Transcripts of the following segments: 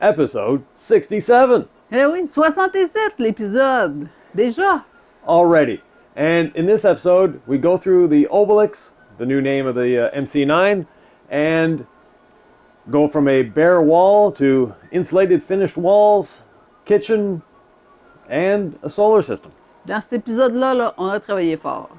Episode 67. Eh oui, 67 l'épisode. Déjà. Already. And in this episode, we go through the Obelix, the new name of the MC9, and go from a bare wall to insulated finished walls, kitchen, and a solar system. Dans cet épisode-là, là, on a travaillé fort.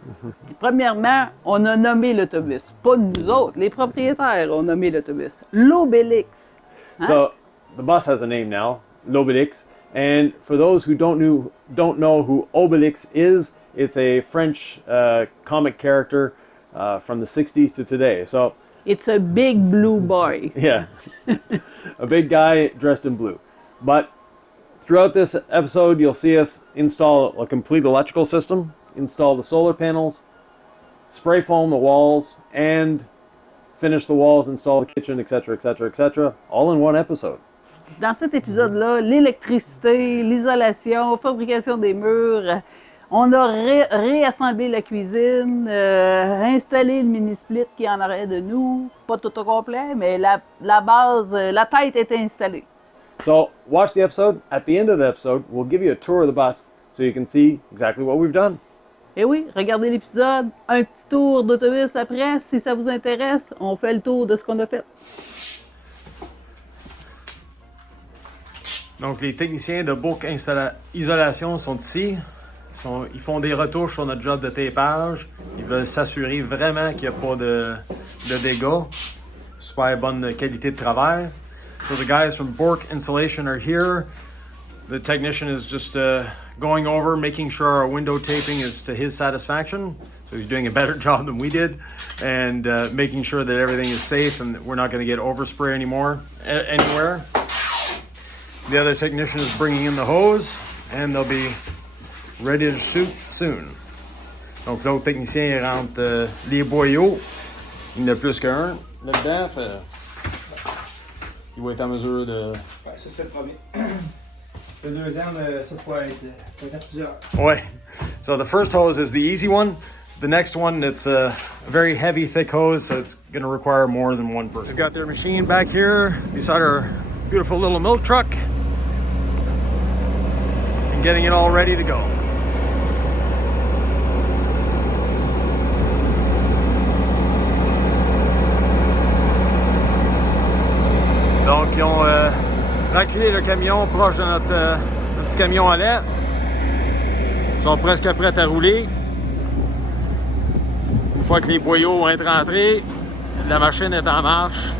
Premièrement, on a nommé l'autobus. Pas nous autres, les propriétaires ont nommé l'autobus. L'Obélix. Hein? So the bus has a name now, l'Obelix. And for those who don't know who Obelix is, it's a French comic character from the 60s to today. So It's a big blue boy. yeah, a big guy dressed in blue. But throughout this episode, you'll see us install a complete electrical system, install the solar panels, spray foam the walls, and finish the walls, install the kitchen, etc., etc., etc., all in one episode. Dans cet épisode-là, l'électricité, l'isolation, fabrication des murs, on a réassemblé la cuisine, installé le mini-split qui est en arrière de nous. Pas tout au complet, mais la base, la tête est installée. So watch the episode. At the end of the episode, we'll give you a tour of the bus so you can see exactly what we've done. Et oui, regardez l'épisode, un petit tour d'autobus après, si ça vous intéresse, on fait le tour de ce qu'on a fait. Donc les techniciens de Bourg Isolation sont ici. Ils font des retouches sur notre job de tapage. Ils veulent s'assurer vraiment qu'il n'y a pas de dégâts. Super bonne qualité de travail. So the guys from Bork Insulation are here. The technician is just going over, making sure our window taping is to his satisfaction. So he's doing a better job than we did, and making sure that everything is safe and that we're not going to get overspray anymore anywhere. The other technician is bringing in the hose, and they'll be ready to shoot soon. Donc l'autre technicien rentre les boyaux. Il n'y en a plus qu'un là-dedans. Il va être en mesure de... Ouais, ça c'est le premier. Le deuxième, ça faut être à plusieurs. Ouais. So the first hose is the easy one. The next one, it's a very heavy, thick hose, so it's going to require more than one person. They've got their machine back here beside our beautiful little milk truck. And getting it all ready to go. Donc, ils ont racculé le camion proche de notre petit camion à lait. Ils sont presque prêts à rouler. Une fois que les boyaux vont être rentrés, la machine est en marche.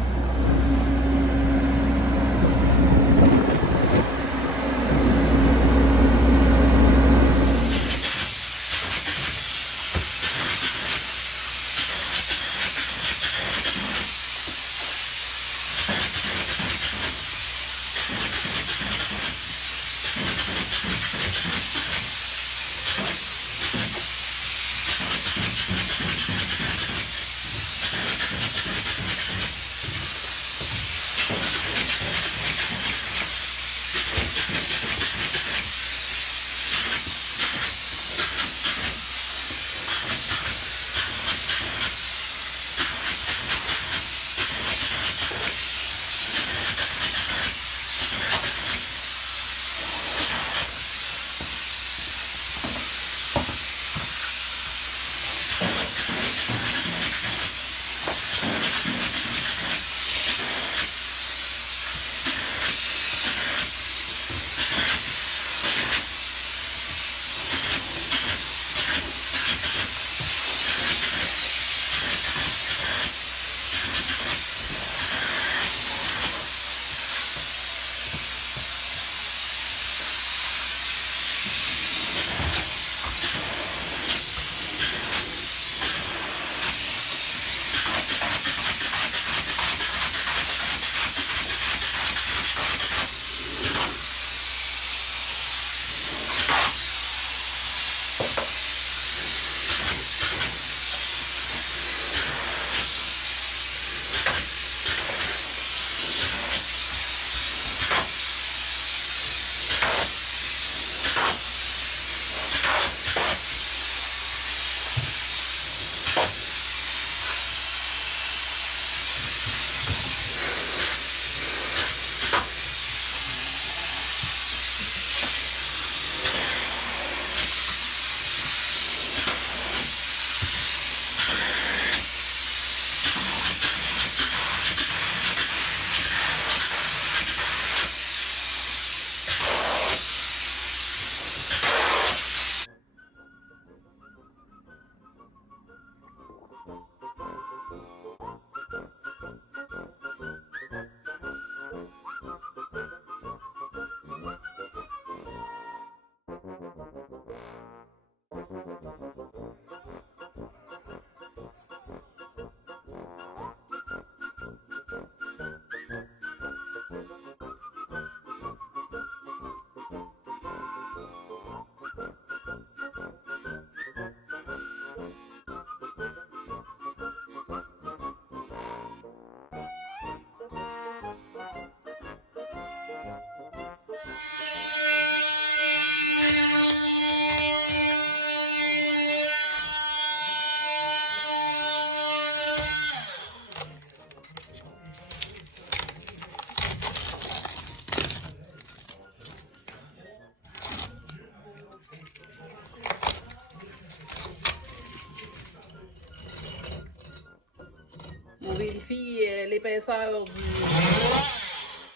l'épaisseur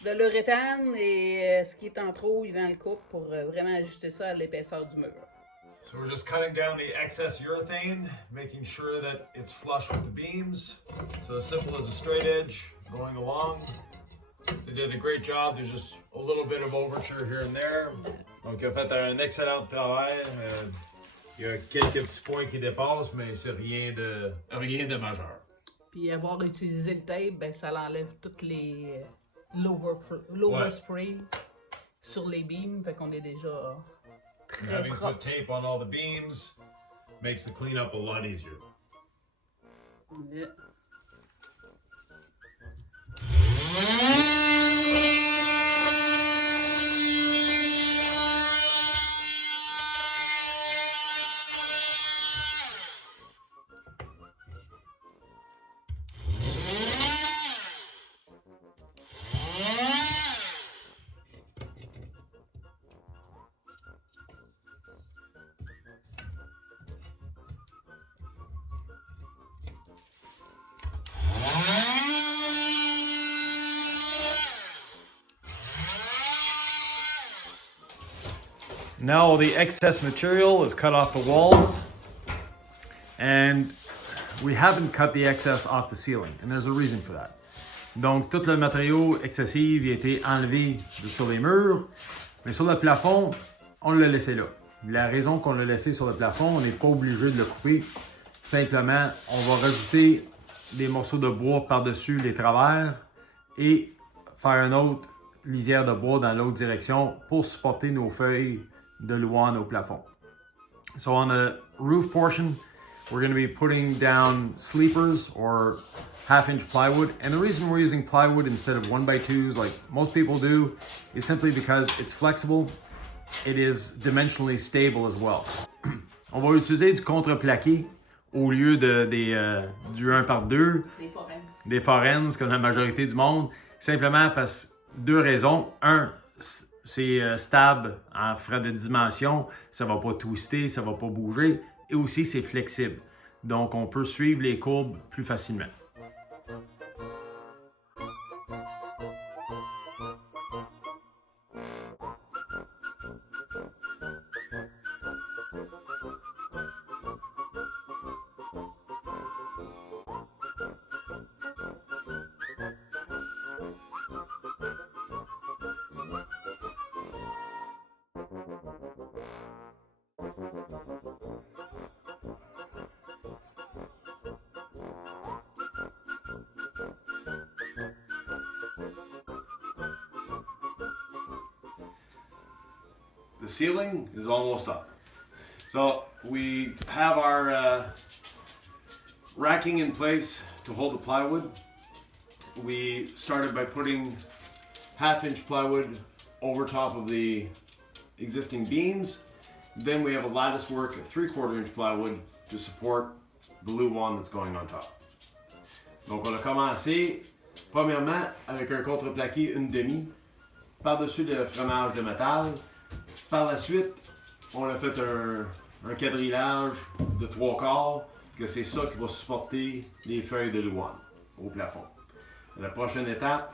de l'urethane et ce qui est en trop, il vend le coupe pour vraiment ajuster ça à l'épaisseur du mur. So we're just cutting down the excess urethane, making sure that it's flush with the beams. So as simple as a straight edge going along. They did a great job. There's just a little bit of overture here and there. Donc, il a fait un excellent travail. Il y a quelques petits points qui dépassent, mais c'est rien de majeur. Puis avoir utilisé le tape, ben, ça l'enlève toutes les lower spray sur les beams. Fait qu'on est déjà très Having propre. put tape on all the beams makes the cleanup a lot easier. Yeah. Now all the excess material is cut off the walls, and we haven't cut the excess off the ceiling, and there's a reason for that. Donc tout le matériau excessif a été enlevé sur les murs, mais sur le plafond, on l'a laissé là. La raison qu'on l'a laissé sur le plafond, on n'est pas obligé de le couper. Simplement, on va rajouter des morceaux de bois par-dessus les travers et faire une autre lisière de bois dans l'autre direction pour supporter nos feuilles de Luan au plafond. So on the roof portion, we're going to be putting down sleepers or half-inch plywood. And the reason we're using plywood instead of 1x2s like most people do is simply because it's flexible. It is dimensionally stable as well. On va utiliser du contreplaqué au lieu du 1x2. Des forens comme la majorité du monde. Simplement parce que deux raisons. Un, c'est stable en frais de dimension, ça va pas twister, ça va pas bouger, et aussi c'est flexible. Donc on peut suivre les courbes plus facilement. The ceiling is almost up. So we have our racking in place to hold the plywood. We started by putting half-inch plywood over top of the existing beams. Then we have a lattice work of 3/4 inch plywood to support the luan that's going on top. Donc on a commencé premièrement avec un contreplaqué 1/2 par-dessus le freinage de métal. Par la suite, on a fait un quadrillage de 3/4, que c'est ça qui va supporter les feuilles de luan au plafond. La prochaine étape,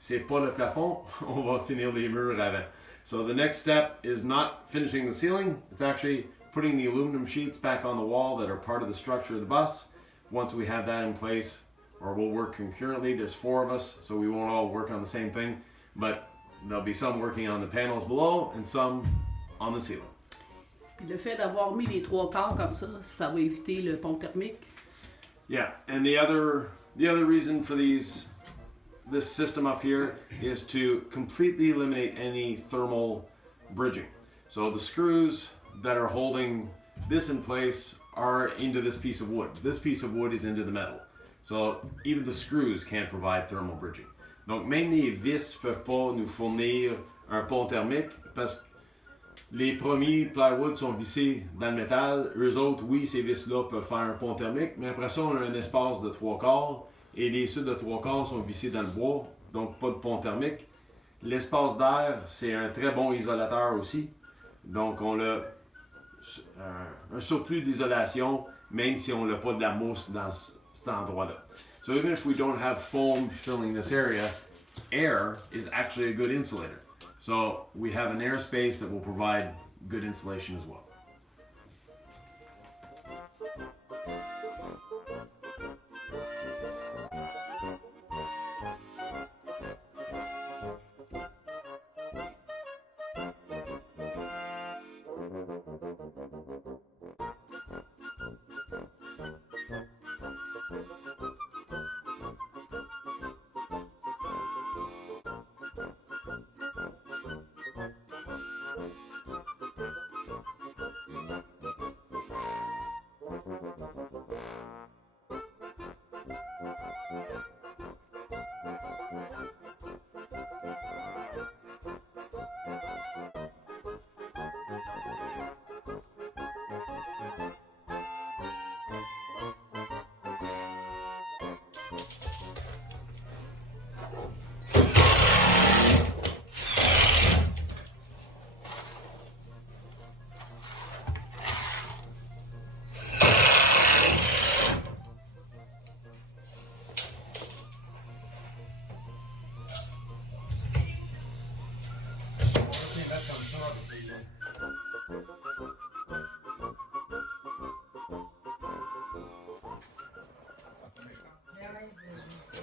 c'est pas le plafond, on va finir les murs avant. So the next step is not finishing the ceiling, it's actually putting the aluminum sheets back on the wall that are part of the structure of the bus. Once we have that in place, or we'll work concurrently, there's 4 of us, so we won't all work on the same thing, but there'll be some working on the panels below and some on the ceiling. Puis le fait d'avoir mis les 3/4 comme ça, ça va éviter le pont thermique. Yeah, and the other reason for this system up here is to completely eliminate any thermal bridging. So the screws that are holding this in place are into this piece of wood. This piece of wood is into the metal. So even the screws can't provide thermal bridging. Donc même les vis ne peuvent pas nous fournir un pont thermique parce que les premiers plywood sont vissés dans le métal. Eux autres, oui, ces vis-là peuvent faire un pont thermique, mais après ça, on a un espace de 3/4 et les suites de 3/4 sont vissés dans le bois, donc pas de pont thermique. L'espace d'air, c'est un très bon isolateur aussi. Donc on a un surplus d'isolation, même si on n'a pas de la mousse dans cet endroit-là. So even if we don't have foam filling this area, air is actually a good insulator. So we have an air space that will provide good insulation as well.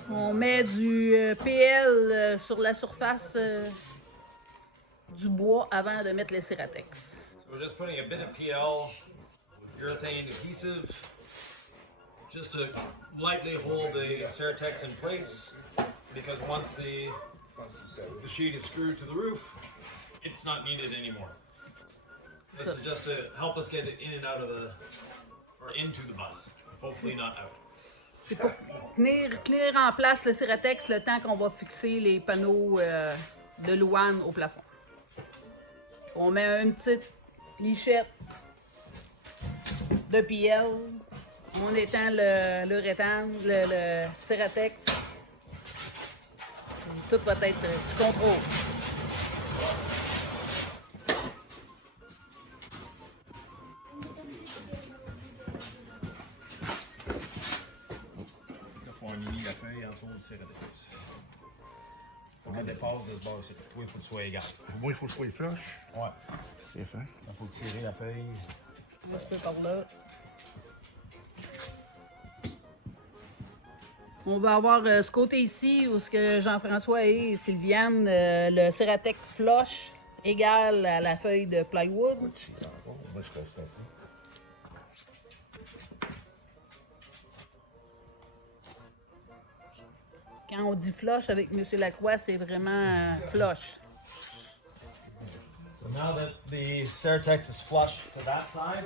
On met du PL sur la surface du bois avant de mettre le Ceratex. So we're just putting a bit of PL, urethane adhesive, just to lightly hold the Ceratex in place, because once the sheet is screwed to the roof, it's not needed anymore. This is just to help us get it in and out of the, or into the bus, hopefully not out. C'est pour tenir en place le Ceratex le temps qu'on va fixer les panneaux de louane au plafond. On met une petite lichette de PL. On étend l'urethane, le Ceratex. Tout va être sous contrôle. On unit la feuille en dessous du Ceratex. Faut qu'elle dépasse de ce bord ici. Toi, il faut que tu sois égal. Moi, il faut que je sois flush. Ouais. C'est fait. Il faut tirer la feuille. Un petit peu par là. On va avoir ce côté ici où ce que Jean-François et Sylviane, le Ceratex flush égal à la feuille de plywood. Moi, je reste assis. Quand on dit flush avec M. Lacroix, c'est vraiment flush. So now that the Ceratex is flush to that side,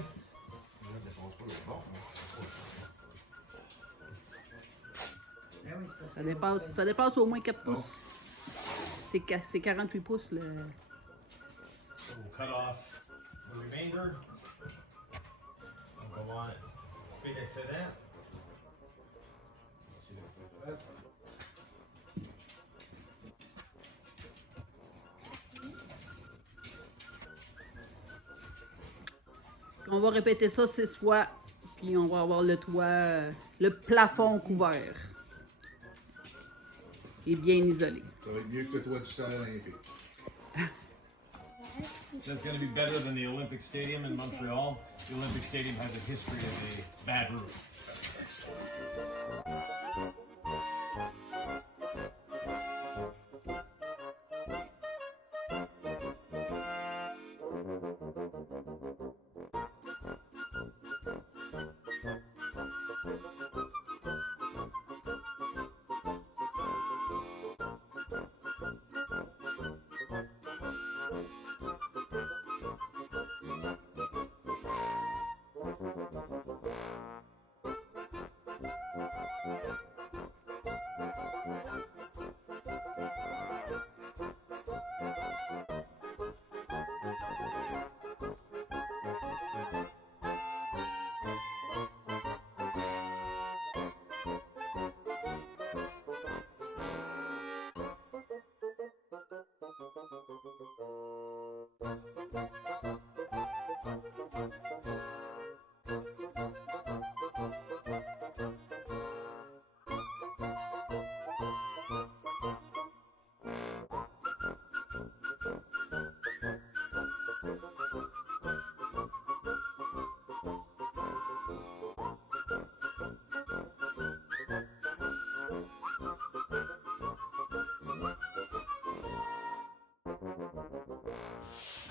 Ça dépasse au moins 4 pouces. C'est 48 pouces. we'll cut off the remainder. On va faire l'excédent. On va répéter ça 6 fois, puis on va avoir le toit, le plafond couvert et bien isolé. Ça va être mieux que le toit du stade olympique. That's going to be better than the Olympic Stadium in Montreal. The Olympic Stadium has a history of a bad roof.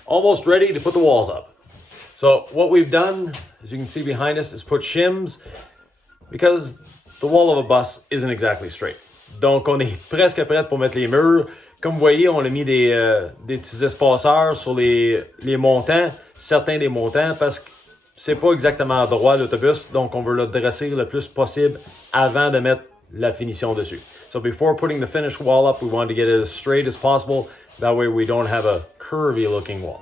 Almost ready to put the walls up. So what we've done, as you can see behind us, is put shims because the wall of a bus isn't exactly straight. Donc on est presque prêt pour mettre les murs. Comme vous voyez, on a mis des petits espaceurs sur les montants, certains des montants, parce que c'est pas exactement droit l'autobus, donc on veut le dresser le plus possible avant de mettre la finition dessus. So before putting the finished wall up, we want to get it as straight as possible. That way we don't have a curvy looking wall.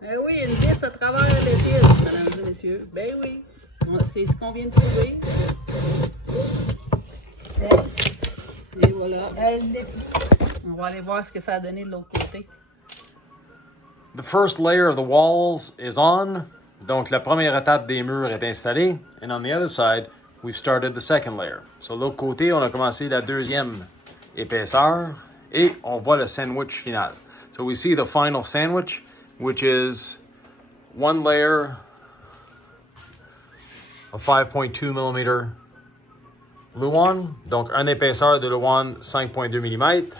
Ben oui, une vis à travers les fils, mesdames et messieurs. Ben oui, c'est ce qu'on vient de trouver. Et voilà. On va aller voir ce que ça a donné de l'autre côté. The first layer of the walls is on. Donc la première étape des murs est installée. And on the other side, we've started the second layer. So de l'autre côté, on a commencé la deuxième épaisseur et on voit le sandwich final. So we see the final sandwich, which is one layer of 5.2 mm Luan, donc un épaisseur de Luan 5.2 mm,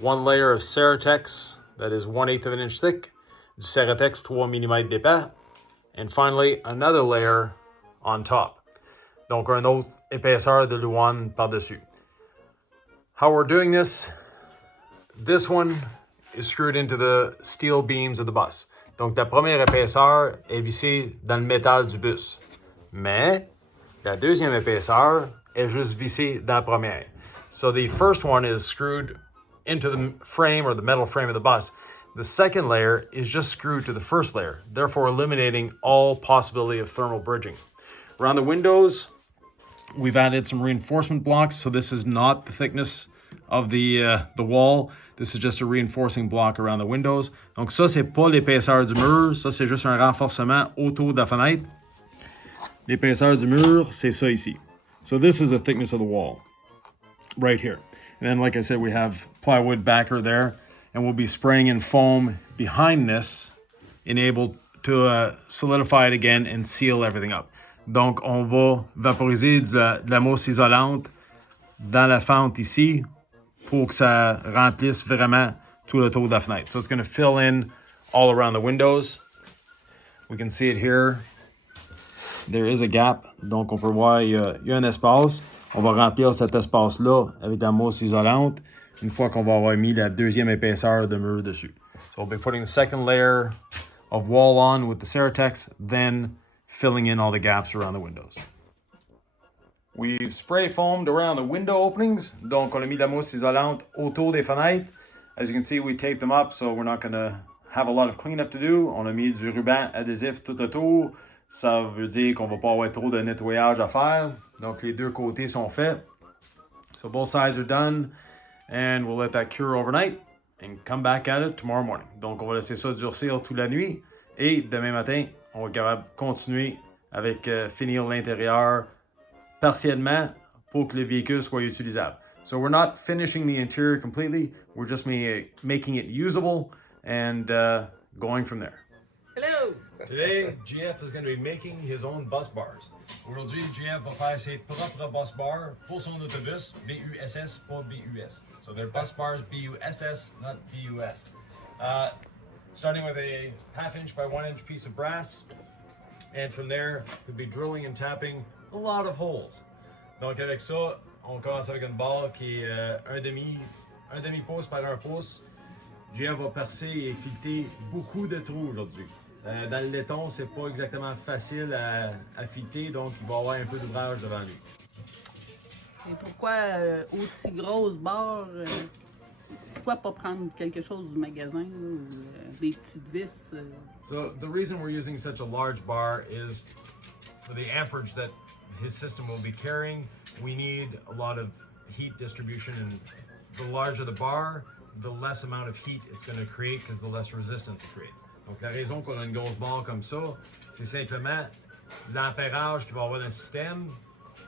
one layer of Ceratex that is 1/8 of an inch thick, du Ceratex 3 mm d'épais, and finally another layer on top. Donc un autre épaisseur de Luan par-dessus. How we're doing this one is screwed into the steel beams of the bus. Donc la première épaisseur est vissée dans le métal du bus. Mais la deuxième épaisseur est juste vissée dans la première. So the first one is screwed into the frame or the metal frame of the bus. The second layer is just screwed to the first layer, therefore eliminating all possibility of thermal bridging. Around the windows, we've added some reinforcement blocks, so this is not the thickness of the wall. This is just a reinforcing block around the windows. Donc ça, c'est pas l'épaisseur du mur. Ça, c'est juste un renforcement autour de la fenêtre. L'épaisseur du mur, c'est ça ici. So this is the thickness of the wall right here. And then, like I said, we have plywood backer there. And we'll be spraying in foam behind this, enabled to solidify it again and seal everything up. Donc, on va vaporiser de la mousse isolante dans la fente ici, pour que ça remplisse vraiment tout le tour de la fenêtre. So it's going to fill in all around the windows. We can see it here. There is a gap. Donc, on peut voir, il y a un espace. On va remplir cet espace-là avec la mousse isolante une fois qu'on va avoir mis la deuxième épaisseur de mur dessus. So we'll be putting the second layer of wall on with the Ceratex, then filling in all the gaps around the windows. We've spray foamed around the window openings. Donc, on a mis de la mousse isolante autour des fenêtres. As you can see, we taped them up, so we're not going to have a lot of cleanup to do. On a mis du ruban adhésif tout autour. Ça veut dire qu'on va pas avoir trop de nettoyage à faire. Donc, les deux côtés sont faits. So, both sides are done. And we'll let that cure overnight and come back at it tomorrow morning. Donc, on va laisser ça durcir toute la nuit. Et demain matin, on va être capable de continuer avec finir l'intérieur partiellement pour que le véhicule soit utilisable. So we're not finishing the interior completely. We're just making it usable and going from there. Hello! Today, GF is going to be making his own bus bars. Aujourd'hui, GF va faire ses propres bus bars pour son autobus, BUSS, pas BUS. So they're bus bars, BUSS, not BUS. Starting with a 1/2 inch by 1 inch piece of brass. And from there, we'll be drilling and tapping a lot of holes. Donc avec ça, on commence avec une barre qui est un demi pouce par 1 pouce. GF va percer et fileter beaucoup de trous aujourd'hui. Dans le laiton, c'est pas exactement facile à fitter, donc il va y avoir un peu d'ouvrage devant lui. Et pourquoi aussi grosse barre? Pourquoi pas prendre quelque chose du magasin ou des petites vis? So the reason we're using such a large bar is for the amperage that his system will be carrying, we need a lot of heat distribution, and the larger the bar, the less amount of heat it's going to create because the less resistance it creates. Donc la raison qu'on a une grosse barre comme ça, c'est simplement l'ampérage qu'il va y avoir dans le système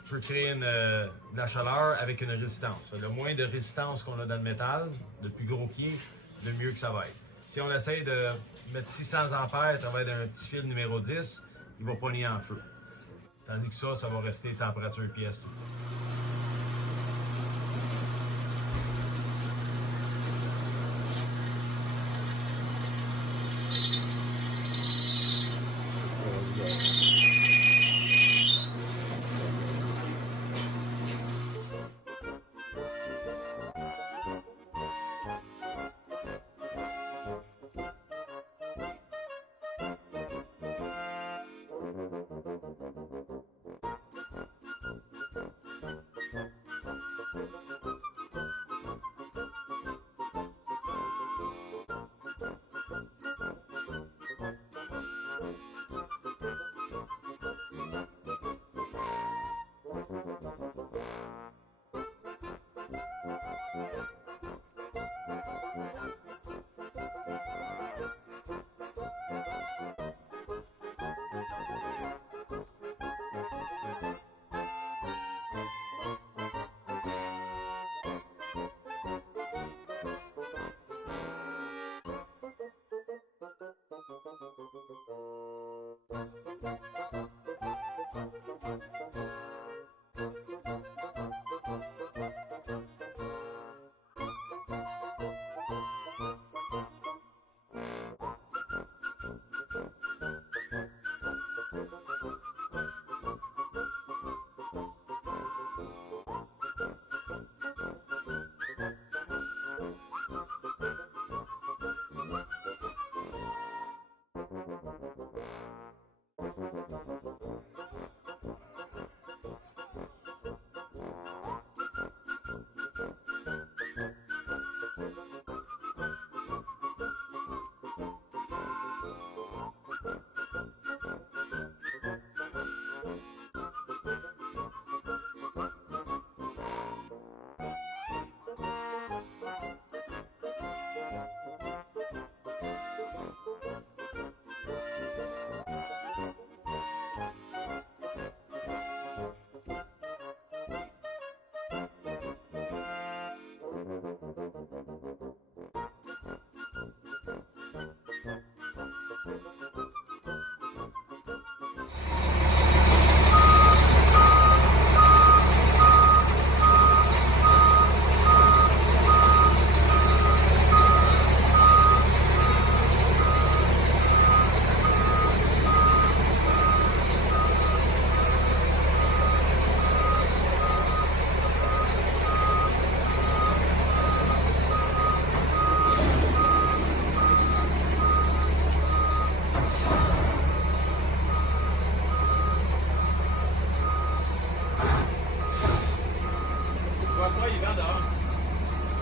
peut créer de la chaleur avec une résistance. Le moins de résistance qu'on a dans le métal, le plus gros qu'il est, le mieux que ça va être. Si on essaye de mettre 600 ampères à travers d'un petit fil numéro 10, il va pas nier en feu. Tandis que ça va rester température pièce tout.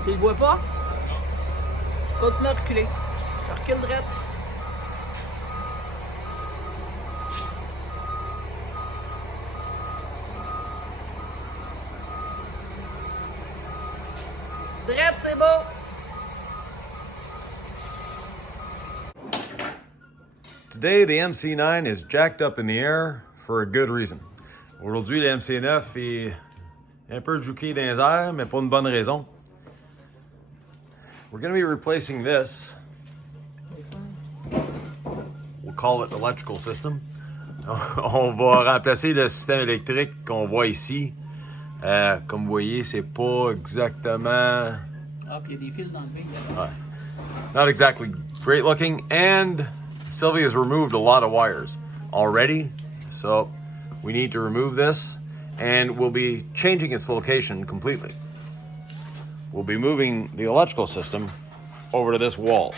Tu le vois pas? Continue à reculer. Recule droite. Droite, c'est beau. Today the MC9 is jacked up in the air for a good reason. Aujourd'hui le MC9 est un peu juqué dans les airs, mais pour une bonne raison. We're going to be replacing this. We'll call it the electrical system. On va remplacer le système électrique qu'on voit ici. Comme vous voyez, c'est pas exactement... Ah, puis il y a des fils dans le bain. Ouais. Not exactly great looking, and Sylvia has removed a lot of wires already, so we need to remove this, and we'll be changing its location completely. We'll be moving the electrical system over to this wall.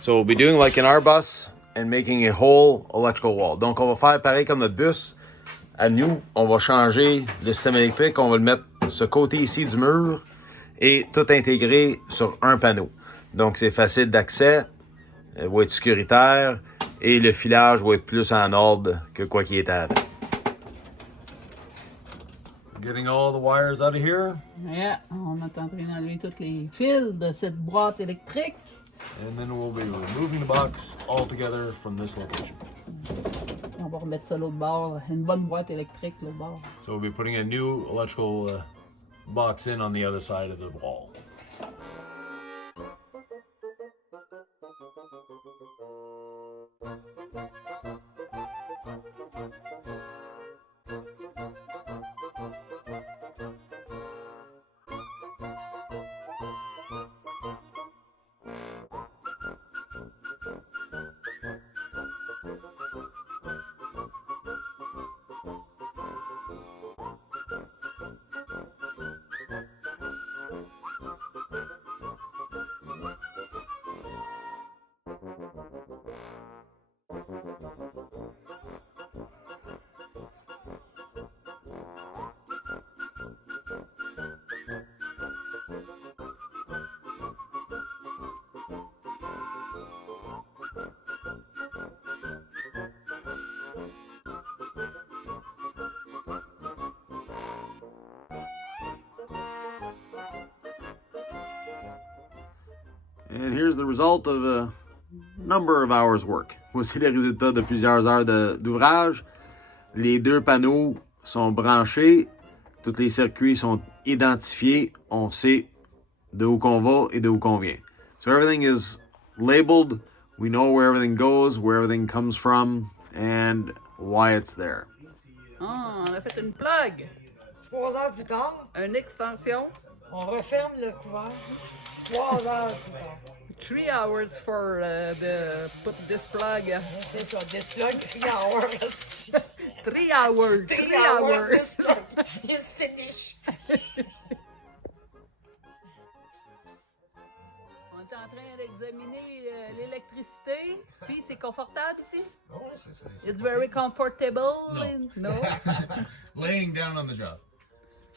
So we'll be doing like in our bus, and making a whole electrical wall. Donc, on va faire pareil comme notre bus. À nous, on va changer le système électrique. On va le mettre ce côté ici du mur et tout intégré sur un panneau. Donc, c'est facile d'accès, va être sécuritaire et le filage va être plus en ordre que quoi qu'il était avant. Getting all the wires out of here. Yeah, on est en train d'enlever tous les fils de cette boîte électrique. And then we'll be removing the box altogether from this location. On va remettre ça l'autre bord, une bonne boîte électrique l'autre bord. So we'll be putting a new electrical box in on the other side of the wall. And here's the result of a number of hours work. Voici les résultats de plusieurs heures d'ouvrage. Les deux panneaux sont branchés. Tous les circuits sont identifiés. On sait de où qu'on va et de où qu'on vient. So everything is labeled. We know where everything goes, where everything comes from, and why it's there. Ah, on a fait une plug, 3 heures plus tard, une extension. on referme le couvert. 3 heures plus tard. 3 hours for the put this plug. C'est ça, this plug, 3 hours. 3 hours. 3 3 hours, hours. this plug is finished. On est en train d'examiner l'électricité. Puis c'est confortable ici? Oh, c'est It's very comfortable. No. Laying down on the job.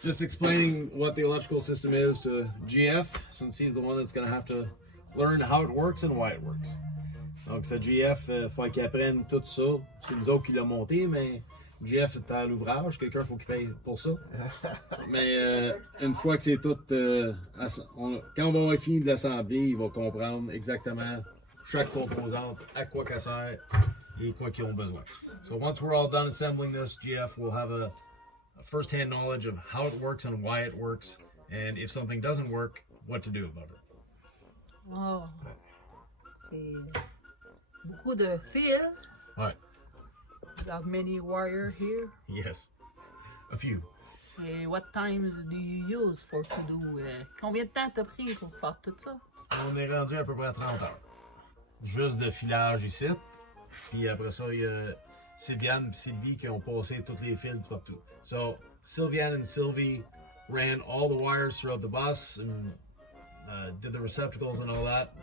Just explaining what the electrical system is to GF, since he's the one that's going to have to learn how it works and why it works. Donc, c'est GF, il faut qu'il apprenne tout ça. C'est nous autres qui l'avons monté, mais GF est à l'ouvrage. Quelqu'un faut qu'il paye pour ça. Mais une fois que c'est tout, quand on va avoir fini de l'assembler, il va comprendre exactement chaque composante, à quoi qu'elle sert et quoi qu'ils ont besoin. So once we're all done assembling this, GF will have a first-hand knowledge of how it works and why it works, and if something doesn't work, what to do about it. Oh. C'est beaucoup de fils. Ouais. You have many wire here. Yes. A few. Et what time do you use for to do? Combien de temps t'as pris pour faire tout ça? On est rendu à peu près à 30 heures. Juste de filage ici. Puis après ça, il y a Sylviane et Sylvie qui ont passé tous les fils partout. So, Sylviane and Sylvie ran all the wires throughout the bus and did the receptacles and all that.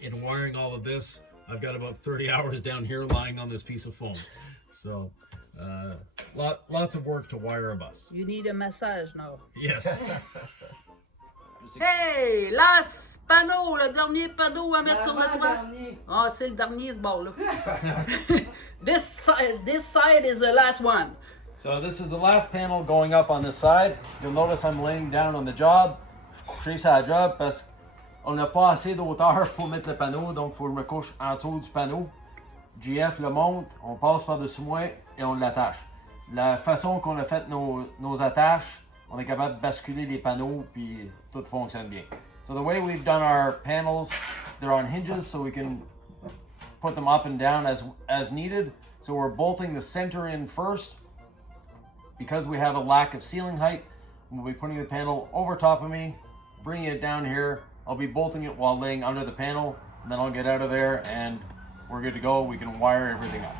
In wiring all of this, I've got about 30 hours down here lying on this piece of foam. So, lots of work to wire a bus. You need a massage now. Yes. Hey! Last panneau! Le dernier panneau à mettre sur le toit. Ah, c'est le dernier, ce bord-là. This side is the last one. So this is the last panel going up on this side. You'll notice I'm laying down on the job. Je suis couché sur la job parce qu'on n'a pas assez d'auteur pour mettre le panneau, donc il faut que je me couche en dessous du panneau. GF le monte, on passe par-dessus moi et on l'attache. La façon qu'on a fait nos attaches, on est capable de basculer les panneaux puis tout fonctionne bien. So the way we've done our panels, they're on hinges so we can put them up and down as needed. So we're bolting the center in first. Because we have a lack of ceiling height, we'll be putting the panel over top of me, bringing it down here. I'll be bolting it while laying under the panel, and then I'll get out of there and we're good to go. We can wire everything up.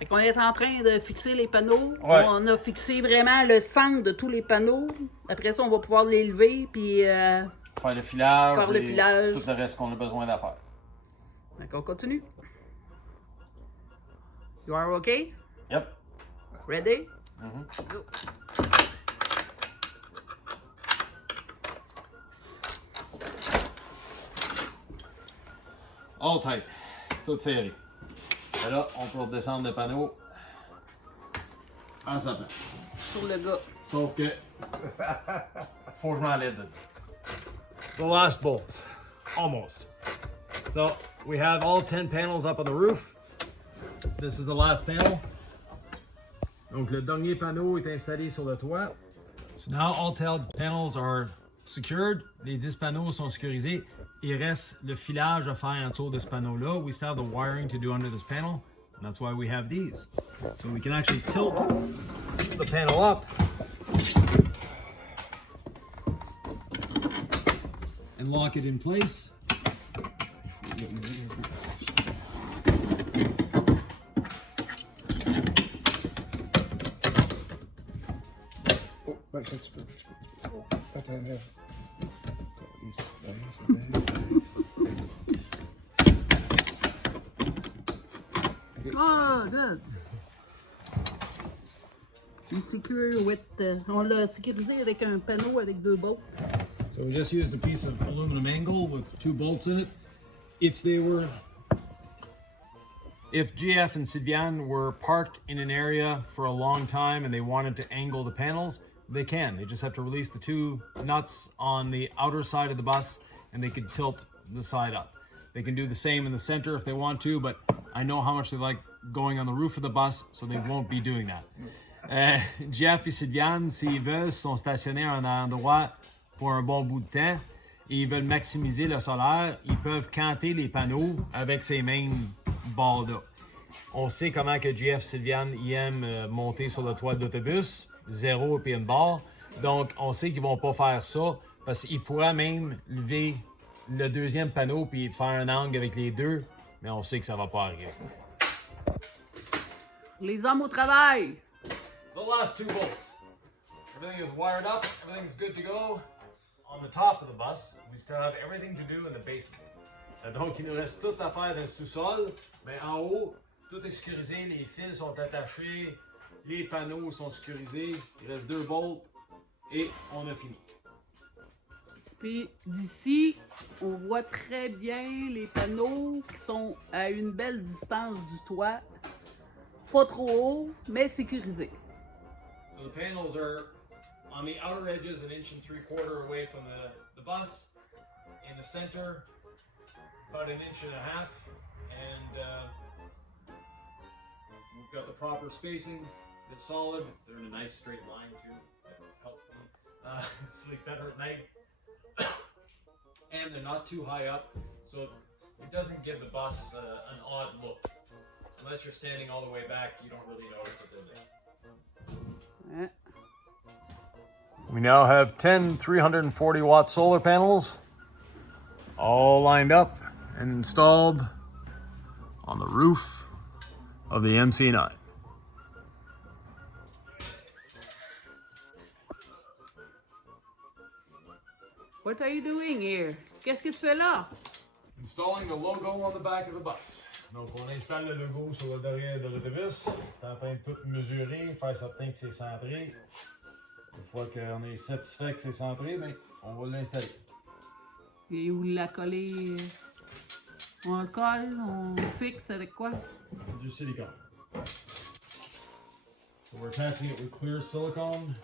Fait qu'on est en train de fixer les panneaux. Ouais. On a fixé vraiment le centre de tous les panneaux. Après ça, on va pouvoir les lever puis Faire le filage, Faire le filage. tout le reste qu'on a besoin d'affaire. Donc, on continue. You are okay? Yep. Ready? Mhm. Go. All tight. Tout serré. Et là, on peut redescendre le panneau à sa place. Sur le gars. Sauf que, faut que je m'enlève. The last bolt. Almost. So, we have all 10 panels up on the roof. This is the last panel. Donc, le dernier panneau est installé sur le toit. So now all 10 panels are secured. Les 10 panneaux sont sécurisés. Il reste le filage à faire en dessous de ce panneau-là. We still have the wiring to do under this panel. And that's why we have these. So we can actually tilt the panel up and lock it in place. Oh, ouais, ça, tu peux. Attends, là. Oh, good. We secure with, on l'a sécurisé avec un panneau avec 2 bolts. So we just used a piece of aluminum angle with 2 bolts in it. If GF and Sylviane were parked in an area for a long time and they wanted to angle the panels, they can. They just have to release the 2 nuts on the outer side of the bus and they can tilt the side up. They can do the same in the center if they want to, but I know how much they like going on the roof of the bus, so they won't be doing that. Jeff et Sylviane, s'ils veulent, sont stationnés à un endroit pour un bon bout de temps et ils veulent maximiser le solaire, ils peuvent canter les panneaux avec ces mêmes barres-là. On sait comment que Jeff et Sylviane y aiment monter sur le toit d'autobus, 0 et puis une barre. Donc, on sait qu'ils vont pas faire ça parce qu'ils pourraient même lever le deuxième panneau puis faire un angle avec les deux, mais on sait que ça va pas arriver. Les hommes au travail. The last 2 bolts. Everything is wired up, everything's good to go. On the top of the bus, we still have everything to do in the basement. Donc, il nous reste tout à faire dans le sous-sol, mais en haut, tout est sécurisé, les fils sont attachés, les panneaux sont sécurisés, il reste 2 bolts et on a fini. Puis d'ici, on voit très bien les panneaux qui sont à une belle distance du toit. Pas trop haut, mais sécurisés. So the panels are on the outer edges, 1 3/4 inches away from the bus. In the center, about 1.5 inches. And we've got the proper spacing. They're solid. They're in a nice straight line too. That helps me sleep better at night. And they're not too high up, so it doesn't give the bus an odd look. Unless you're standing all the way back, you don't really notice that they're there. We now have 10 340 watt solar panels all lined up and installed on the roof of the MC9. What are you doing here? Qu'est-ce que tu fais là? Installing the logo on the back of the bus. Donc, on installe le logo sur le derrière de l'autobus. On est en train de tout mesurer, faire certain que c'est centré. Une fois qu'on est satisfait que c'est centré, ben, on va l'installer. Et vous la collez? On le colle, on fixe avec quoi? Du silicone. So we're attaching it with clear silicone.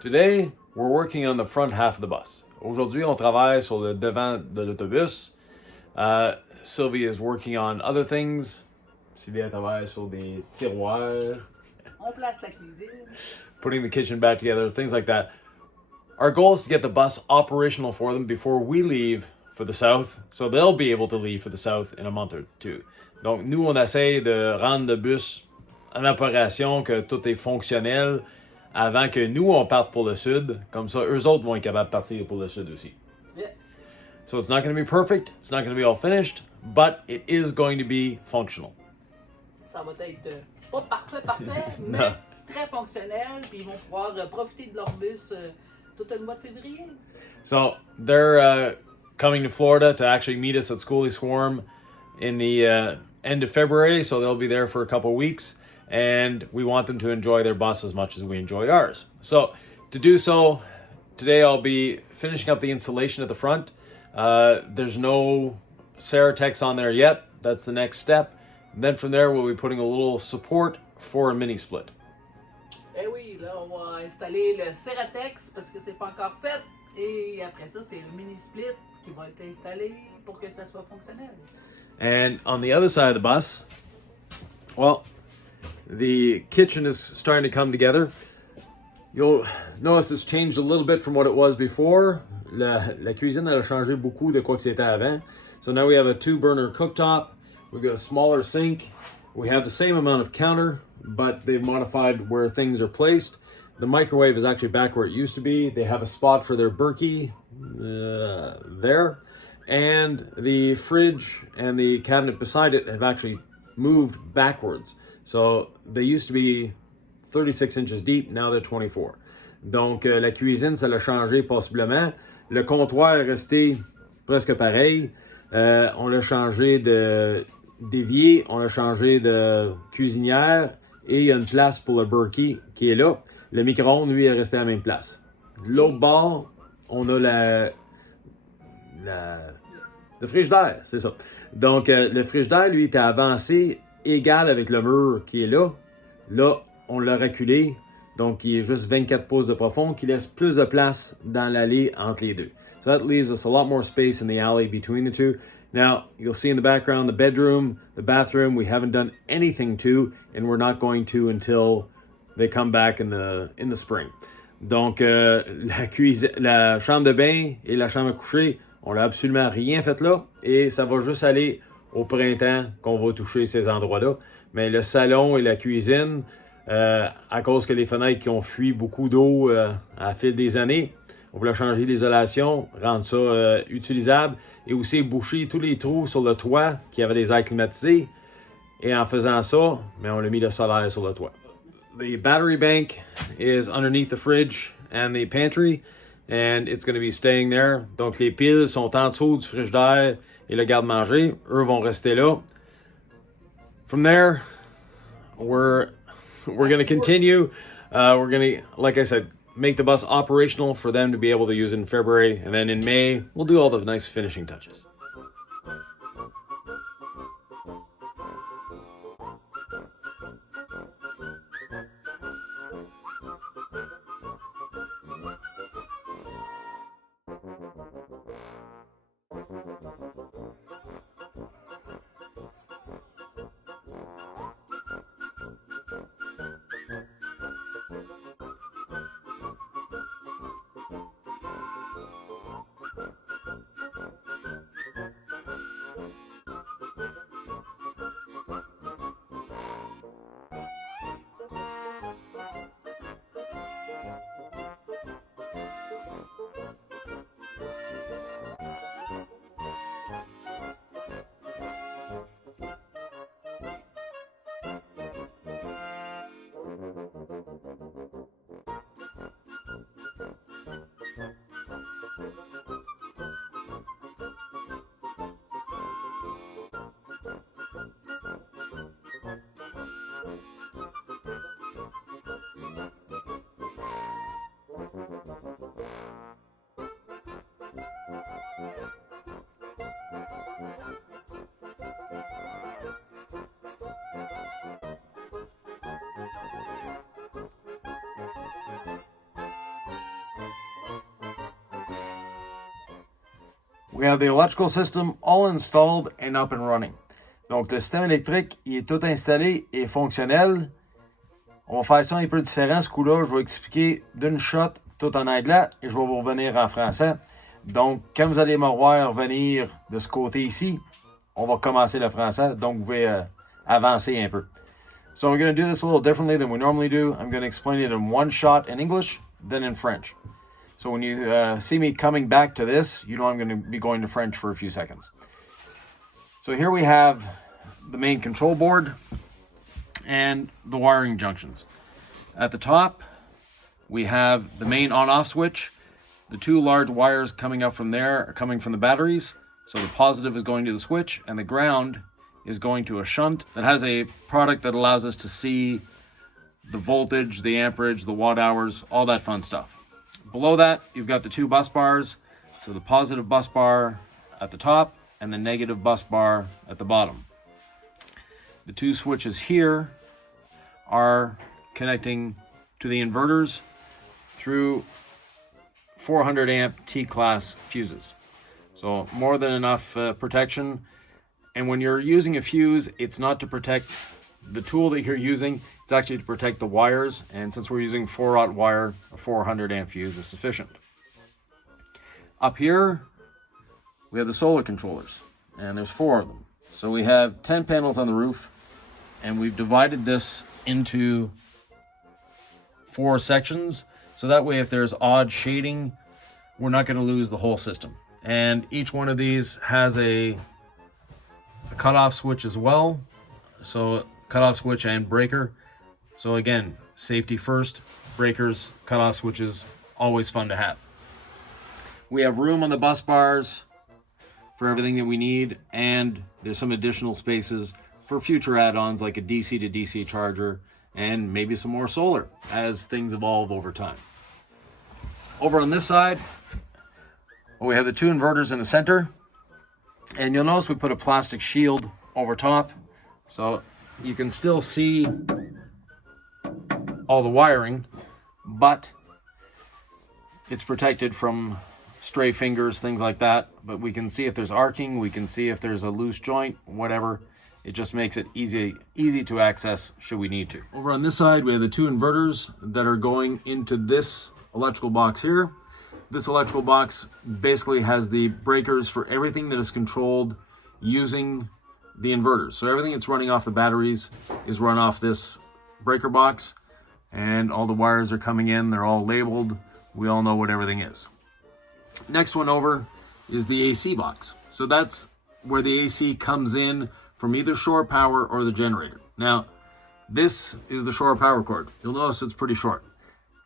Today, we're working on the front half of the bus. Aujourd'hui, on travaille sur le devant de l'autobus. Sylvie is working on other things. Sylvia travaille sur des tiroirs, On place la cuisine. putting the kitchen back together, things like that. Our goal is to get the bus operational for them before we leave for the South, so they'll be able to leave for the South in a month or two. Donc, nous, on essaie de rendre le bus en opération, que tout est fonctionnel, avant que nous, on parte pour le Sud. Comme ça, eux autres vont être capables de partir pour le Sud aussi. Yeah. So it's not going to be perfect, it's not going to be all finished, but it is going to be functional. Ça va être pas parfait, mais Non. très fonctionnel. Puis ils vont pouvoir profiter de leur bus tout le mois de février. So they're coming to Florida to actually meet us at Schoolie Swarm in the end of February, so they'll be there for a couple weeks, and we want them to enjoy their bus as much as we enjoy ours. So to do so, today I'll be finishing up the insulation at the front. There's no Ceratex on there yet. That's the next step. And then from there, we'll be putting a little support for a mini split. Eh oui, là, on va installer le Ceratex parce que c'est pas encore fait. Et après ça, c'est le mini split qui va être installé pour que ça soit fonctionnel. And on the other side of the bus, well, the kitchen is starting to come together. You'll notice it's changed a little bit from what it was before. La cuisine elle a changé beaucoup de quoi que c'était avant. So now we have a 2-burner cooktop. We've got a smaller sink. We have the same amount of counter, but they've modified where things are placed. The microwave is actually back where it used to be. They have a spot for their Berkey there. And the fridge and the cabinet beside it have actually moved backwards. So they used to be 36 inches deep, now they're 24. Donc la cuisine, ça l'a changé possiblement. Le comptoir est resté presque pareil. On l'a changé d'évier, on l'a changé de cuisinière et il y a une place pour le Berkey qui est là. Le micro-ondes, lui, est resté à la même place. L'autre bord, on a le frigidaire, c'est ça. Donc, le frigidaire, lui, était avancé égal avec le mur qui est là. Là, on l'a reculé. Donc, il est juste 24 pouces de profond qui laisse plus de place dans l'allée entre les deux. So that leaves us a lot more space in the alley between the two. Now, you'll see in the background the bedroom, the bathroom, we haven't done anything to, and we're not going to until they come back in the spring. Donc, la chambre de bain et la chambre à coucher, on n'a absolument rien fait là, et ça va juste aller au printemps qu'on va toucher ces endroits-là. Mais le salon et la cuisine, à cause que les fenêtres qui ont fui beaucoup d'eau à fil des années, on voulait changer l'isolation, rendre ça utilisable, et aussi boucher tous les trous sur le toit qui avaient des airs climatisés. Et en faisant ça, mais on a mis le solaire sur le toit. The battery bank is underneath the fridge and the pantry, and it's going to be staying there. Donc les piles sont en dessous du frigidaire et le garde-manger. Eux vont rester là. From there, we're going to continue. We're going to, like I said, make the bus operational for them to be able to use it in February, and then in May, we'll do all the nice finishing touches. We have the electrical system all installed and up and running. Donc, le système électrique, il est tout installé et fonctionnel. On va faire ça un peu différent. Ce coup-là, je vais expliquer d'une shot tout en anglais et je vais vous revenir en français. Donc, quand vous allez me voir venir de ce côté ici, on va commencer le français. Donc, vous pouvez avancer un peu. So, we're going to do this a little differently than we normally do. I'm going to explain it in one shot in English, then in French. So when you see me coming back to this, you know I'm going to be going to French for a few seconds. So here we have the main control board and the wiring junctions. At the top, we have the main on-off switch. The two large wires coming up from there are coming from the batteries. So the positive is going to the switch and the ground is going to a shunt that has a product that allows us to see the voltage, the amperage, the watt hours, all that fun stuff. Below that, you've got the two bus bars. So the positive bus bar at the top and the negative bus bar at the bottom. The two switches here are connecting to the inverters through 400 amp T-class fuses. So more than enough protection. And when you're using a fuse, it's not to protect the tool that you're using, it's actually to protect the wires. And since we're using 4-aught wire, a 400 amp fuse is sufficient. Up here, we have the solar controllers, and there's 4 of them. So we have 10 panels on the roof, and we've divided this into 4 sections. So that way, if there's odd shading, we're not going to lose the whole system. And each one of these has a cutoff switch as well. So cutoff switch and breaker. So again, safety first, breakers, cutoff switches, always fun to have. We have room on the bus bars for everything that we need, and there's some additional spaces for future add-ons like a DC to DC charger and maybe some more solar as things evolve over time. Over on this side, we have the 2 inverters in the center, and you'll notice we put a plastic shield over top. So you can still see all the wiring, but it's protected from stray fingers, things like that. But we can see if there's arcing, we can see if there's a loose joint, whatever. It just makes it easy to access should we need to. Over on this side, we have the 2 inverters that are going into this electrical box here. This electrical box basically has the breakers for everything that is controlled using the inverters. So everything that's running off the batteries is run off this breaker box, and all the wires are coming in. They're all labeled. We all know what everything is. Next one over is the AC box. So that's where the AC comes in from either shore power or the generator. Now, this is the shore power cord. You'll notice it's pretty short.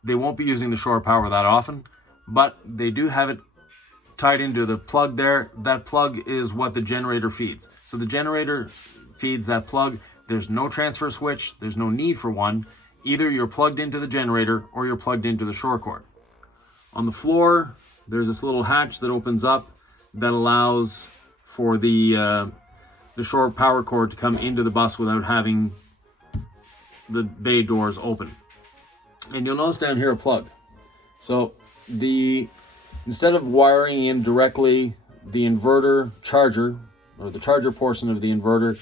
They won't be using the shore power that often, but they do have it tied into the plug there. That plug is what the generator feeds. So the generator feeds that plug. There's no transfer switch. There's no need for one. Either you're plugged into the generator or you're plugged into the shore cord. On the floor, there's this little hatch that opens up that allows for the shore power cord to come into the bus without having the bay doors open. And you'll notice down here a plug. So instead of wiring in directly the inverter charger, or the charger portion of the inverter,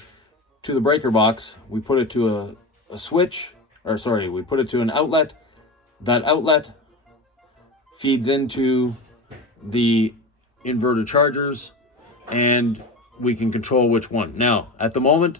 to the breaker box, we put it to a switch, we put it to an outlet. That outlet feeds into the inverter chargers, and we can control which one. Now, at the moment,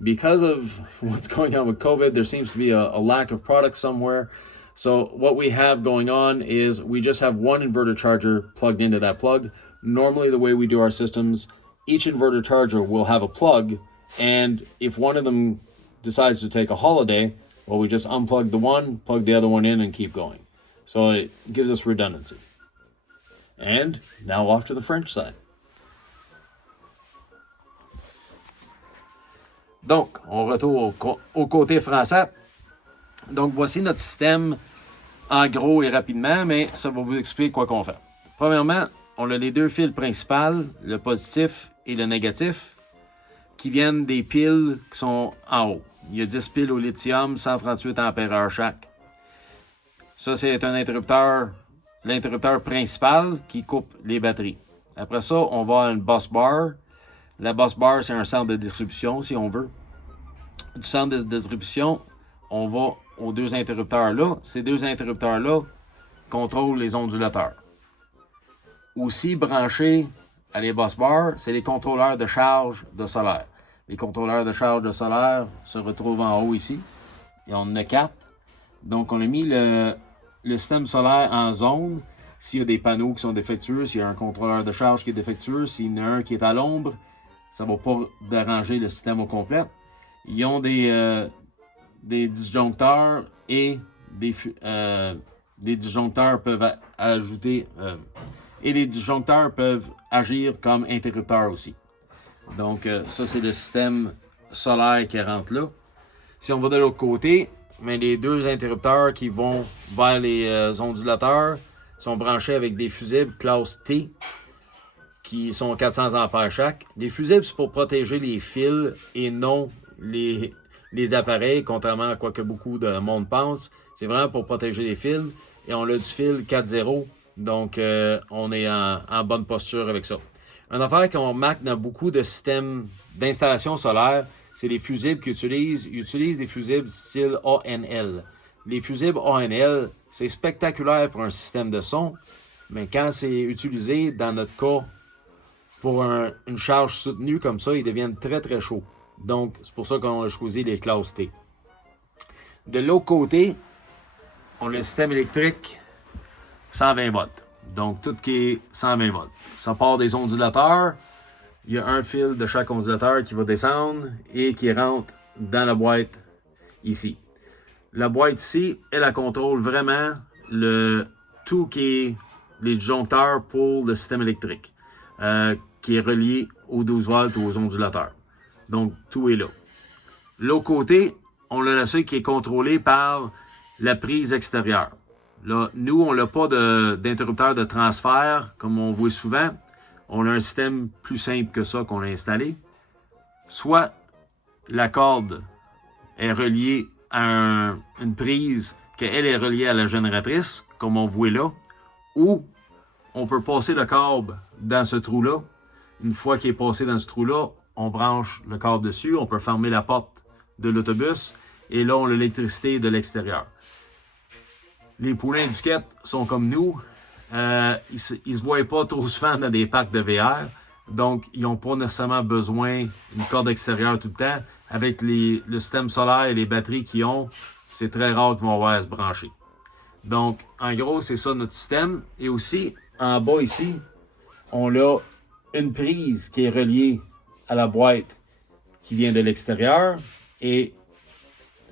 because of what's going on with COVID, there seems to be a lack of product somewhere. So what we have going on is we just have one inverter charger plugged into that plug. Normally, the way we do our systems, each inverter charger will have a plug, and if one of them decides to take a holiday, well, we just unplug the one, plug the other one in, and keep going. So it gives us redundancy. And now off to the French side. Donc, on retourne au côté français. Donc, voici notre système en gros et rapidement, mais ça va vous expliquer quoi qu'on fait. Premièrement, on a les deux fils principaux, le positif et le négatif, qui viennent des piles qui sont en haut. Il y a 10 piles au lithium, 138 ampères chaque. Ça, c'est un interrupteur, l'interrupteur principal qui coupe les batteries. Après ça, on va à une bus bar. La bus bar, c'est un centre de distribution, si on veut. Du centre de distribution, on va aux deux interrupteurs-là. Ces deux interrupteurs-là contrôlent les ondulateurs. Aussi branchés à les bus bars, c'est les contrôleurs de charge de solaire. Les contrôleurs de charge de solaire se retrouvent en haut ici. Et on en a 4. Donc, on a mis le système solaire en zone. S'il y a des panneaux qui sont défectueux, s'il y a un contrôleur de charge qui est défectueux, s'il y en a un qui est à l'ombre, ça ne va pas déranger le système au complet. Ils ont des disjoncteurs et des disjoncteurs peuvent ajouter et les disjoncteurs peuvent agir comme interrupteurs aussi. Donc, ça, c'est le système solaire qui rentre là. Si on va de l'autre côté, mais les deux interrupteurs qui vont vers les ondulateurs sont branchés avec des fusibles classe T qui sont 400 ampères chaque. Les fusibles, c'est pour protéger les fils et non les appareils, contrairement à quoi que beaucoup de monde pense. C'est vraiment pour protéger les fils. Et on a du fil 4.0, donc on est en bonne posture avec ça. Une affaire qu'on remarque dans beaucoup de systèmes d'installation solaire, c'est les fusibles qu'ils utilisent. Ils utilisent des fusibles style ANL. Les fusibles ANL, c'est spectaculaire pour un système de son, mais quand c'est utilisé, dans notre cas, pour une charge soutenue comme ça, ils deviennent très très chauds. Donc, c'est pour ça qu'on a choisi les classes T. De l'autre côté, on a le système électrique 120 volts. Donc, tout qui est 120 volts. Ça part des ondulateurs. Il y a un fil de chaque ondulateur qui va descendre et qui rentre dans la boîte ici. La boîte ici, elle contrôle vraiment tout qui est les disjoncteurs pour le système électrique, qui est relié aux 12 volts ou aux ondulateurs. Donc, tout est là. L'autre côté, on a la suite qui est contrôlée par la prise extérieure. Là, nous, on n'a pas d'interrupteur de transfert, comme on voit souvent. On a un système plus simple que ça qu'on a installé. Soit la corde est reliée à une prise qu'elle est reliée à la génératrice, comme on voit là, ou on peut passer le câble dans ce trou-là. Une fois qu'il est passé dans ce trou-là, on branche le câble dessus, on peut fermer la porte de l'autobus, et là, on a l'électricité de l'extérieur. Les poulains du quête sont comme nous. Ils ne se voient pas trop souvent dans des parcs de VR, donc ils n'ont pas nécessairement besoin d'une corde extérieure tout le temps. Avec le système solaire et les batteries qu'ils ont, c'est très rare qu'ils vont avoir à se brancher. Donc, en gros, c'est ça notre système. Et aussi, en bas ici, on a une prise qui est reliée à la boîte qui vient de l'extérieur et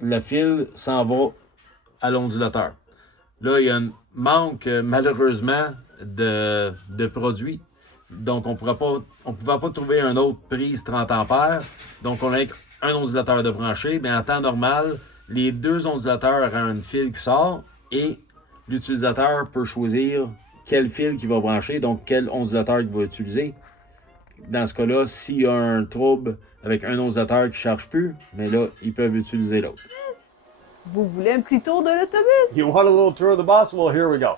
le fil s'en va à l'ondulateur. Là, il y a un manque, malheureusement, de produits. Donc, on ne pouvait pas trouver une autre prise 30 ampères. Donc, on a un ondulateur de branché. Mais en temps normal, les deux ondulateurs ont un fil qui sort et l'utilisateur peut choisir quel fil qu'il va brancher, donc quel ondulateur il va utiliser. Dans ce cas-là, s'il y a un trouble avec un ondulateur qui ne charge plus, mais là, ils peuvent utiliser l'autre. Vous voulez un petit tour de l'autobus? You want a little tour of the bus? Well, here we go.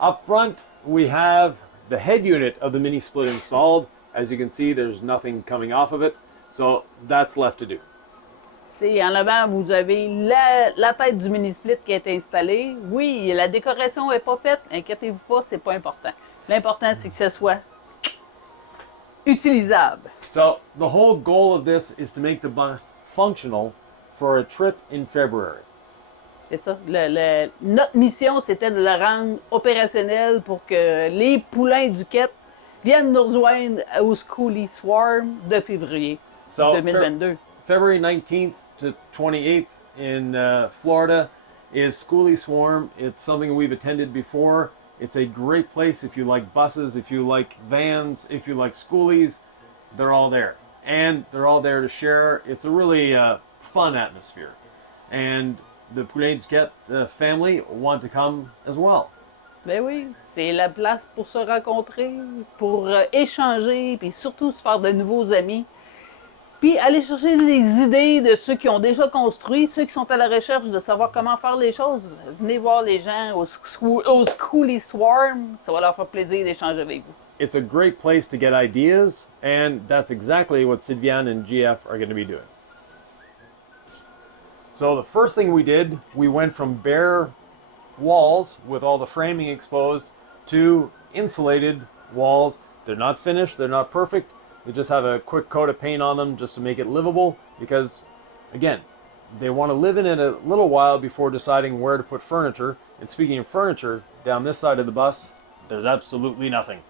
Up front, we have the head unit of the mini split installed. As you can see, there's nothing coming off of it, so that's left to do. C'est en avant, vous avez la tête du mini-split qui est installée. Oui, la décoration n'est pas faite, inquiétez-vous pas, c'est pas important. L'important, c'est que ce soit utilisable. So the whole goal of this is to make the bus functional for a trip in February. C'est ça. Notre mission, c'était de le rendre opérationnel pour que les poulains du quête viennent nous rejoindre au Schoolie Swarm de février 2022. February 19th to 28th in Florida is Schoolie Swarm. It's something we've attended before. It's a great place if you like buses, if you like vans, if you like schoolies. They're all there. And they're all there to share. It's a really fun atmosphere. And the Poulet Duquette family want to come as well. Ben oui, c'est la place pour se rencontrer, pour échanger, puis surtout se faire de nouveaux amis. Puis aller chercher des idées de ceux qui ont déjà construit, ceux qui sont à la recherche de savoir comment faire les choses. Venez voir les gens au Schooly Swarm, ça va leur faire plaisir d'échanger avec vous. It's a great place to get ideas, and that's exactly what Sylviane and GF are going to be doing. So the first thing we did, we went from bare walls with all the framing exposed to insulated walls. They're not finished, they're not perfect. They just have a quick coat of paint on them just to make it livable because, again, they want to live in it a little while before deciding where to put furniture. And speaking of furniture, down this side of the bus, there's absolutely nothing.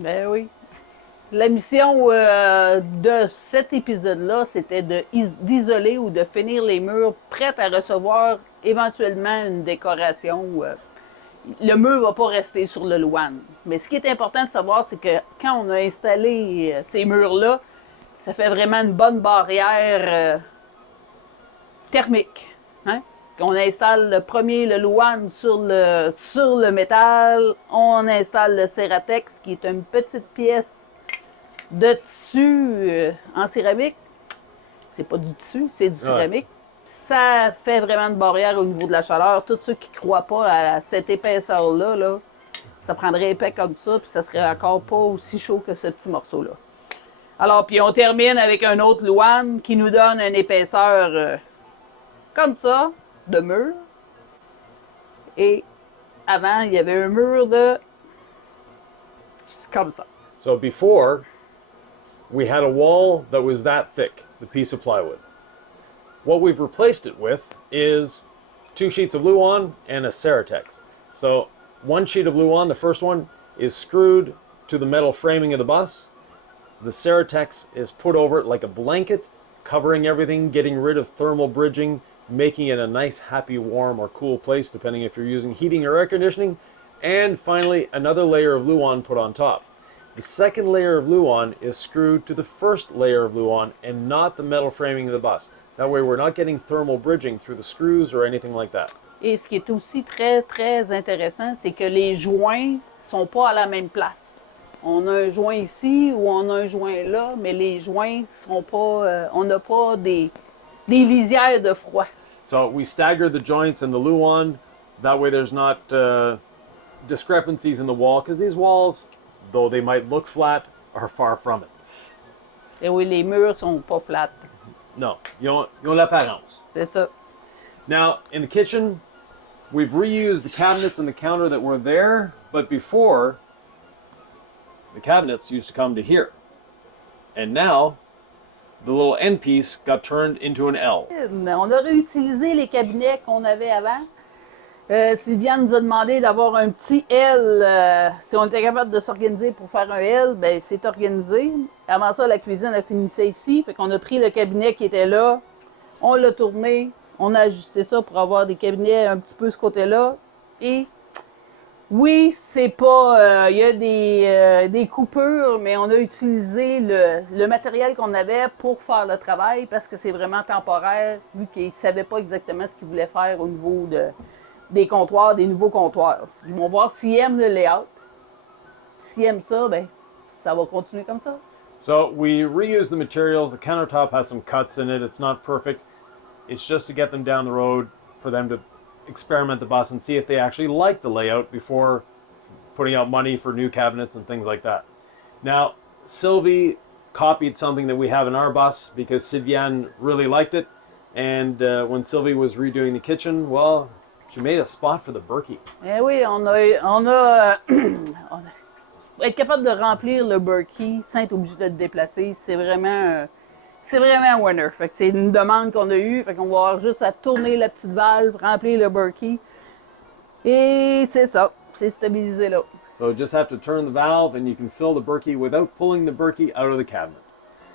Ben oui. La mission de cet épisode-là, c'était d'isoler ou de finir les murs prêts à recevoir éventuellement une décoration. Le mur ne va pas rester sur le louane. Mais ce qui est important de savoir, c'est que quand on a installé ces murs-là, ça fait vraiment une bonne barrière thermique. Hein? On installe le premier, le louane sur le métal. On installe le Ceratex, qui est une petite pièce de tissu en céramique. C'est pas du tissu, c'est du céramique. Ça fait vraiment une barrière au niveau de la chaleur. Tous ceux qui ne croient pas à cette épaisseur-là, là, ça prendrait épais comme ça, puis ça serait encore pas aussi chaud que ce petit morceau-là. Alors, puis on termine avec un autre louane qui nous donne une épaisseur comme ça, de mur. Et avant, il y avait un mur de... comme ça. So before, we had a wall that was that thick, the piece of plywood. What we've replaced it with is 2 sheets of Luan and a Ceratex. So 1 sheet of Luan, the first one, is screwed to the metal framing of the bus. The Ceratex is put over it like a blanket, covering everything, getting rid of thermal bridging, making it a nice, happy, warm, or cool place, depending if you're using heating or air conditioning. And finally, another layer of Luan put on top. The second layer of Luan is screwed to the first layer of Luan and not the metal framing of the bus. That way we're not getting thermal bridging through the screws or anything like that. Et ce qui est aussi très, très intéressant, c'est que les joints sont pas à la même place. On a un joint ici ou on a un joint là, mais les joints sont pas... on n'a pas des lisières de froid. So we stagger the joints and the Luan. That way there's not discrepancies in the wall, because these walls, though they might look flat, are far from it. Et oui, les murs sont pas flats. No, ils ont l'apparence. C'est ça. Now, in the kitchen, we've reused the cabinets and the counter that were there, but before, the cabinets used to come to here. And now, the little end piece got turned into an L. On a réutilisé les cabinets qu'on avait avant. Sylviane nous a demandé d'avoir un petit L. Si on était capable de s'organiser pour faire un L, ben c'est organisé. Avant ça, la cuisine, elle finissait ici. Fait qu'on a pris le cabinet qui était là, on l'a tourné, on a ajusté ça pour avoir des cabinets un petit peu ce côté-là. Et oui, c'est pas... il y a des coupures, mais on a utilisé le matériel qu'on avait pour faire le travail parce que c'est vraiment temporaire, vu qu'ils ne savaient pas exactement ce qu'ils voulaient faire au niveau des comptoirs, des nouveaux comptoirs. Ils vont voir s'ils aiment le layout. S'ils aiment ça, ben, ça va continuer comme ça. So we reuse the materials. The countertop has some cuts in it. It's not perfect. It's just to get them down the road for them to experiment the bus and see if they actually like the layout before putting out money for new cabinets and things like that. Now, Sylvie copied something that we have in our bus because Sylviane really liked it. And when Sylvie was redoing the kitchen, well, she made a spot for the Berkey. Eh oui, on a être capable de remplir le Berkey sans être obligé de le déplacer, c'est vraiment un winner. Fait que c'est une demande qu'on a eue, fait qu'on va avoir juste à tourner la petite valve, remplir le Berkey. Et c'est ça, c'est stabilisé là. So you just have to turn the valve and you can fill the Berkey without pulling the Berkey out of the cabinet.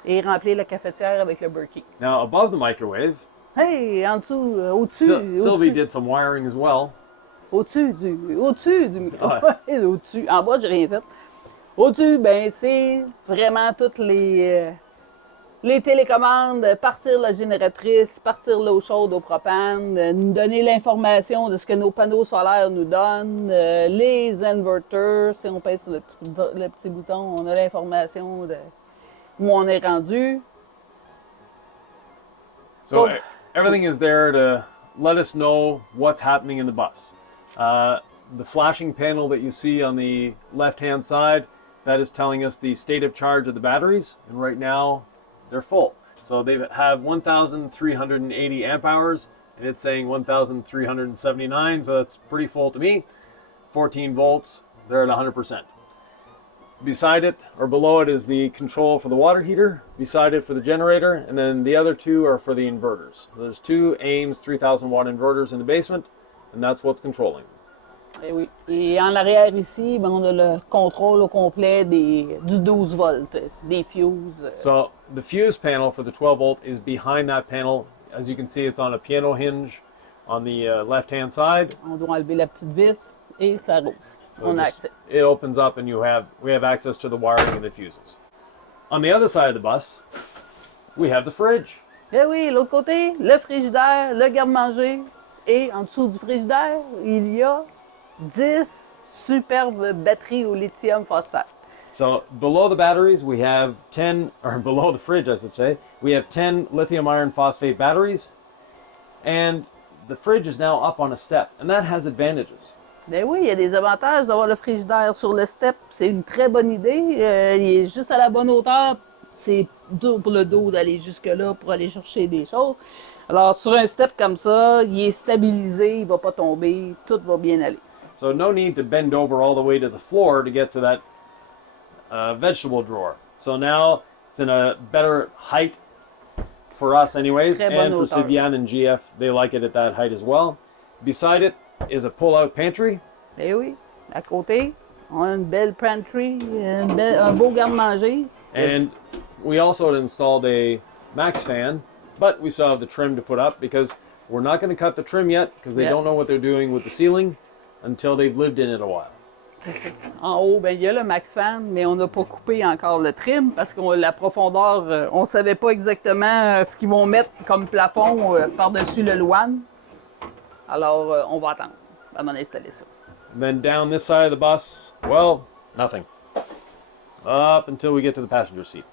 Et remplir la cafetière avec le Berkey. Now, above the microwave, Hey, en dessous, au-dessus. Sylvie did some wiring as well. Au-dessus du micro. Ouais. Au-dessus. En bas, j'ai rien fait. Au-dessus, ben, c'est vraiment toutes les les télécommandes, partir la génératrice, partir l'eau chaude au propane, nous donner l'information de ce que nos panneaux solaires nous donnent, les inverters, si on pèse sur le petit bouton, on a l'information de où on est rendu. So everything is there to let us know what's happening in the bus. The flashing panel that you see on the left-hand side, that is telling us the state of charge of the batteries, and right now they're full. So they have 1,380 amp hours, and it's saying 1,379, so that's pretty full to me. 14 volts, they're at 100%. Beside it, or below it, is the control for the water heater, beside it for the generator, and then the other two are for the inverters. There's two Ames 3,000 watt inverters in the basement, and that's what's controlling. Et oui. Et en arrière ici, ben, on a le contrôle au complet du 12 volts, des fuses. So the fuse panel for the 12 volt is behind that panel. As you can see, it's on a piano hinge on the left-hand side. On doit enlever la petite vis et ça rouvre. So On a accès. it opens up and we have access to the wiring and the fuses. On the other side of the bus, we have the fridge. Eh oui, l'autre côté, le frigidaire, le garde-manger. Et en dessous du frigidaire, il y a 10 superbes batteries au lithium phosphate. So below the batteries, we have 10, or below the fridge, I should say, we have 10 lithium iron phosphate batteries. And the fridge is now up on a step, and that has advantages. Ben oui, il y a des avantages d'avoir le frigidaire sur le step. C'est une très bonne idée. Il est juste à la bonne hauteur. C'est dur pour le dos d'aller jusque-là pour aller chercher des choses. Alors, sur un step comme ça, il est stabilisé, il ne va pas tomber, tout va bien aller. So no need to bend over all the way to the floor to get to that vegetable drawer. So now it's in a better height for us anyways, Très bonne and for hauteur. Sivian and GF, they like it at that height as well. Beside it is a pull-out pantry. Ben oui, à côté, on a une belle pantry, un beau garde-manger. And we also installed a max fan, but we still have the trim to put up because we're not going to cut the trim yet because they Yeah. don't know what they're doing with the ceiling until they've lived in it a while. En haut, ben, il y a le max fan, mais on n'a pas coupé encore le trim parce que la profondeur, on ne savait pas exactement ce qu'ils vont mettre comme plafond par-dessus le Loan. Alors, on va attendre avant d'installer ça. And then down this side of the bus, well, nothing. Up until we get to the passenger seat.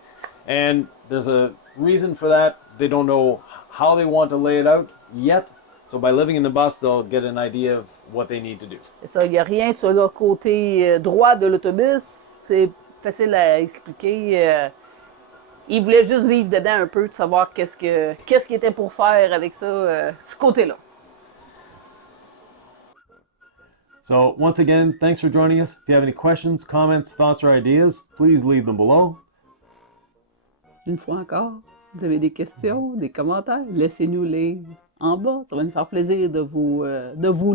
And there's a reason for that. They don't know how they want to lay it out yet. So by living in the bus, they'll get an idea of what they need to do. C'est ça, il n'y a rien sur le côté droit de l'autobus. C'est facile à expliquer. Ils voulaient juste vivre dedans un peu, de savoir qu'est-ce qu'ils étaient pour faire avec ça, ce côté-là. So once again, thanks for joining us. If you have any questions, comments, thoughts, or ideas, please leave them below. Une fois encore, vous avez des questions, des commentaires, laissez-nous-les en bas. Ça va nous faire plaisir de vous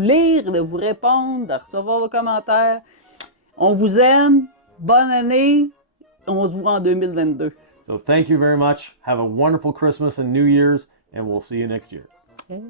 lire, de vous répondre, de recevoir vos commentaires. On vous aime. Bonne année. On se voit en 2022. So thank you very much. Have a wonderful Christmas and New Year's, and we'll see you next year. Hey.